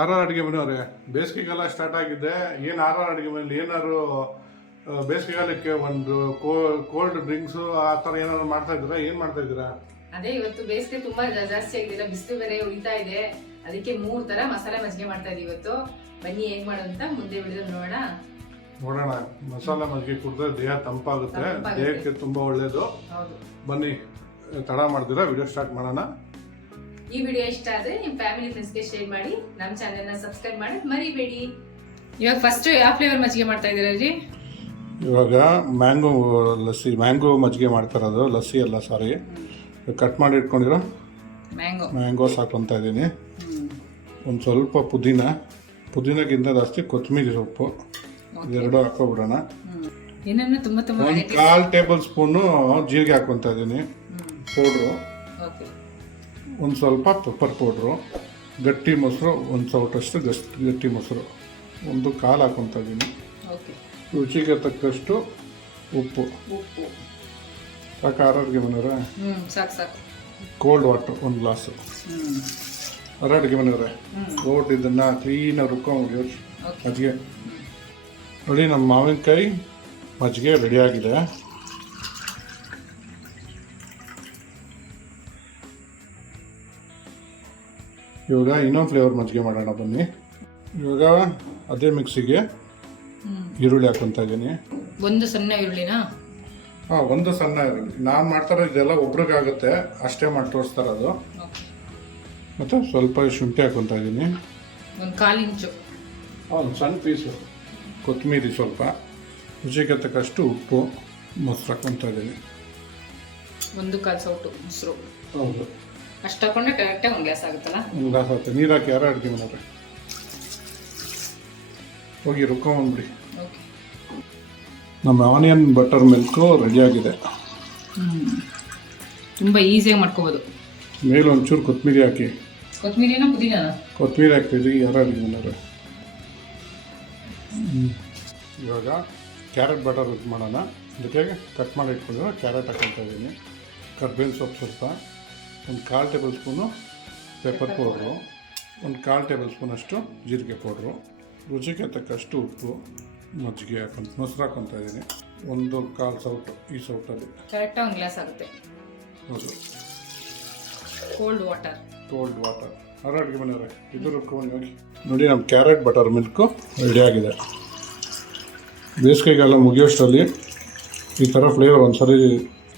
R ಅಡುಗೆ ಮನೆಯವ್ರೆ, ಬೇಸಿಗೆಗಾಲ start ಆಗಿದೆ. ಏನು ಆರ್ ಅಡುಗೆ ಮನೇಲಿ ಏನಾದ್ರು ಬೇಸಿಗೆಗಾಲಕ್ಕೆ ಒಂದು ಕೋಲ್ಡ್ ಡ್ರಿಂಕ್ಸು ಆ ಥರ ಏನಾದ್ರು ಮಾಡ್ತಾ ಇದ್ದೀರಾ? ಏನು ಮಾಡ್ತಾ ಇದ್ದೀರಾ? ಅದೇ ಇವತ್ತು ಬೇಸಿಗೆ ತುಂಬಾ ಜಾಸ್ತಿ ಆಗಿಲ್ಲ, ಬಿಸಿಲು ಬೇರೆ ಉಳಿತಾ ಇದೆ. ಅದಕ್ಕೆ 3 ತರ ಮಸಾಲೆ ಮಜ್ಜಿಗೆ ಮಾಡ್ತಾ ಇದೀವಿ ಇವತ್ತು. ಬನ್ನಿ ಹೇಗ್ ಮಾಡೋದು ಅಂತ ಮುಂದೆ ವಿಡಿಯೋದಲ್ಲಿ ನೋಡೋಣ. ಮಸಾಲೆ ಮಜ್ಜಿಗೆ ಕುಡಿದ್ರೆ ದೇಹ ತಂಪಾಗುತ್ತೆ, ದೇಹಕ್ಕೆ ತುಂಬಾ ಒಳ್ಳೇದು. ಬನ್ನಿ ತಡ ಮಾಡ್ತೀರಾ, ವಿಡಿಯೋ ಸ್ಟಾರ್ಟ್ ಮಾಡೋಣ. ಈ ವಿಡಿಯೋ ಇಷ್ಟ ಆದ್ರೆ ನಿಮ್ ಫ್ಯಾಮಿಲಿ ಫ್ರೆಂಡ್ಸ್ಗೆ ಶೇರ್ ಮಾಡಿ, ನಮ್ಮ ಚಾನೆಲ್ನ ಸಬ್ಸ್ಕ್ರೈಬ್ ಮಾಡಿ ಮರಿಬೇಡಿ. ಇವಾಗ ಫಸ್ಟ್ ಯಾವ ಫ್ಲೇವರ್ ಮಜ್ಜಿಗೆ ಮಾಡ್ತಾ ಇದೀರಾ ಜಿ? ಇವಾಗ ಮ್ಯಾಂಗೋ ಲಸ್ಸಿ, ಮ್ಯಾಂಗೋ ಮಜ್ಜಿಗೆ ಮಾಡ್ತಾರದು, ಲಸ್ಸಿ ಅಲ್ಲ ಸಾರಿ. ಕಟ್ ಮಾಡಿ ಇಟ್ಕೊಂಡಿರೋ ಮ್ಯಾಂಗೋಸ್ ಹಾಕೊತಾ ಇದ್ದೀನಿ. ಒಂದು ಸ್ವಲ್ಪ ಪುದೀನಕ್ಕಿಂತ ಜಾಸ್ತಿ ಕೊತ್ತಂಬರಿ ಸೊಪ್ಪು, ಇದೆರಡು ಹಾಕೋಬಿಡೋಣ. ಒಂದು 1/4 ಟೇಬಲ್ ಸ್ಪೂನು ಜೀರಿಗೆ ಹಾಕೊತಾ ಇದ್ದೀನಿ ಪೌಡ್ರು, ಒಂದು ಸ್ವಲ್ಪ ಪೆಪ್ಪರ್ ಪೌಡ್ರು, ಗಟ್ಟಿ ಮೊಸರು, ಒಂದು ಸೌಟಷ್ಟು ಗಟ್ಟಿ ಮೊಸರು, ಒಂದು 1/4 ಹಾಕೊತಾ ಇದ್ದೀನಿ. ರುಚಿಗೆ ತಕ್ಕಷ್ಟು ಉಪ್ಪು. ಸಾಕು ಅಡುಗೆ ಮನೆಯವರ? Cold water 1 glass. ಅಡುಗೆ ಮನೆಯವರೇ, ಕೋಲ್ಡ್ ಇದನ್ನು ಕ್ಲೀನಾಗಿ ರುಬ್ಕೊಂಡು ಮಜ್ಜಿಗೆ ನೋಡಿ. ನಮ್ಮ ಮಾವಿನಕಾಯಿ ಮಜ್ಜಿಗೆ ರೆಡಿಯಾಗಿದೆ. ಇವಾಗ ಇನ್ನೊಂದು ಫ್ಲೇವರ್ ಮಜ್ಜಿಗೆ ಮಾಡೋಣ ಬನ್ನಿ. ಇವಾಗ ಅದೇ ಮಿಕ್ಸಿಗೆ ಈರುಳ್ಳಿ ಹಾಕೊತಾ ಇದ್ದೀನಿ. ಒಂದು ಸಣ್ಣ ಈರುಳ್ಳಿನಾ? ಒಂದು ಸಣ್ಣ ಈರುಳ್ಳಿ. ನಾನು ಮಾಡ್ತಾರೋ ಇದೆಲ್ಲ ಒಬ್ರಿಗಾಗುತ್ತೆ, ಅಷ್ಟೇ ಮಾಡಿ ತೋರಿಸ್ತಾರೆ ಅದು. ಮತ್ತು ಸ್ವಲ್ಪ ಶುಂಠಿ ಹಾಕೊತಾ ಇದ್ದೀನಿ, ಒಂದು 1/4 ಇಂಚು. ಒಂದು ಸಣ್ಣ ಪೀಸು ಕೊತ್ತಂಬರಿ, ಸ್ವಲ್ಪ ರುಚಿಗೆ ತಕ್ಕಷ್ಟು ಉಪ್ಪು, ಮೊಸರು ಹಾಕೊತಾ ಇದ್ದೀನಿ. 1/4 ಸೌಟು ಮೊಸರು. ಹೌದು, ಅಷ್ಟು ಹಾಕೊಂಡ್ರೆ ಕರೆಕ್ಟಾಗಿ ಒಂದು ಗ್ಲಾಸ್ ಆಗುತ್ತಲ್ಲ? ಒಂದು ಗ್ಲಾಸ್ ಆಗುತ್ತೆ. ನೀರು ಹಾಕಿ ಯಾರು ಅಡುಗೆ ಮಾಡೋರೆ ಹೋಗಿ ರುಬ್ಕೊಂಡ್ಬಿಡಿ. ನಮ್ಮ ಆನಿಯನ್ ಬಟರ್ ಮಿಲ್ಕು ರೆಡಿಯಾಗಿದೆ. ತುಂಬ ಈಸಿಯಾಗಿ ಮಾಡ್ಕೋಬೋದು. ಮೇಲೆ ಒಂಚೂರು ಕೊತ್ತಂಬರಿ ಹಾಕಿ. ಕೊತ್ತಂಬರಿನ ಪುದೀನ? ಕೊತ್ತಂಬರಿ ಹಾಕ್ತಿದ್ವಿ, ಯಾರು ಅಡುಗೆ ಮಾಡೋರೆ. ಇವಾಗ ಕ್ಯಾರೆಟ್ ಬಟರ್ ಯೂಸ್ ಮಾಡೋಣ. ಜೊತೆಗೆ ಕಟ್ ಮಾಡಿ ಇಟ್ಕೊಂಡಿರೋ ಕ್ಯಾರೆಟ್ ಹಾಕೊತಾ ಇದ್ದೀನಿ. ಕರ್ಬೇವಿನ ಸೊಪ್ಪು ಸ್ವಲ್ಪ, ಒಂದು 1/4 ಟೇಬಲ್ ಸ್ಪೂನು ಪೆಪ್ಪರ್ ಪೌಡ್ರು, ಒಂದು 1/4 ಟೇಬಲ್ ಸ್ಪೂನಷ್ಟು ಜೀರಿಗೆ ಪೌಡ್ರು, ರುಚಿಗೆ ತಕ್ಕಷ್ಟು ಉಪ್ಪು, ಮಜ್ಜಿಗೆ ಮೊಸರು ಹಾಕೊತಾ ಇದ್ದೀನಿ. 1/4 ಸೌಟು, ಈ ಸೌಟಲ್ಲಿ ಕರೆಕ್ಟಾಗಿ ಒಂದು ಗ್ಲಾಸ್ ಆಗುತ್ತೆ. ಹೌದು, ಕೋಲ್ಡ್ ವಾಟರ್. ಅಡುಗೆ ಮನೆಯವರೇ, ಇದು ರುಬ್ಕೊಂಡು ಹೋಗಿ ನೋಡಿ. ನಮ್ಮ ಕ್ಯಾರೆಟ್ ಬಟರ್ ಮಿಲ್ಕು ರೆಡಿಯಾಗಿದೆ. ಬೇಸಿಗೆಗಾಲ ಮುಗಿಯೋಷ್ಟರಲ್ಲಿ ಈ ಥರ ಫ್ಲೇವರ್ ಒಂದ್ಸರಿ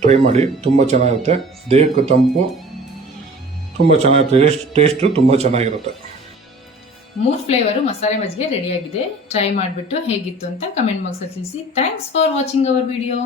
ಟ್ರೈ ಮಾಡಿ, ತುಂಬ ಚೆನ್ನಾಗಿರುತ್ತೆ. ದೇಹಕ್ಕೆ ತಂಪು, ತುಂಬ ಚೆನ್ನಾಗಿರುತ್ತೆ. ಟೇಸ್ಟು ತುಂಬ ಚೆನ್ನಾಗಿರುತ್ತೆ. 3 ಫ್ಲೇವರು ಮಸಾಲೆ ಮಜ್ಜಿಗೆ ರೆಡಿಯಾಗಿದೆ. ಟ್ರೈ ಮಾಡಿಬಿಟ್ಟು ಹೇಗಿತ್ತು ಅಂತ ಕಮೆಂಟ್ ಬಾಕ್ಸಲ್ಲಿ ತಿಳಿಸಿ. Thanks for watching our video.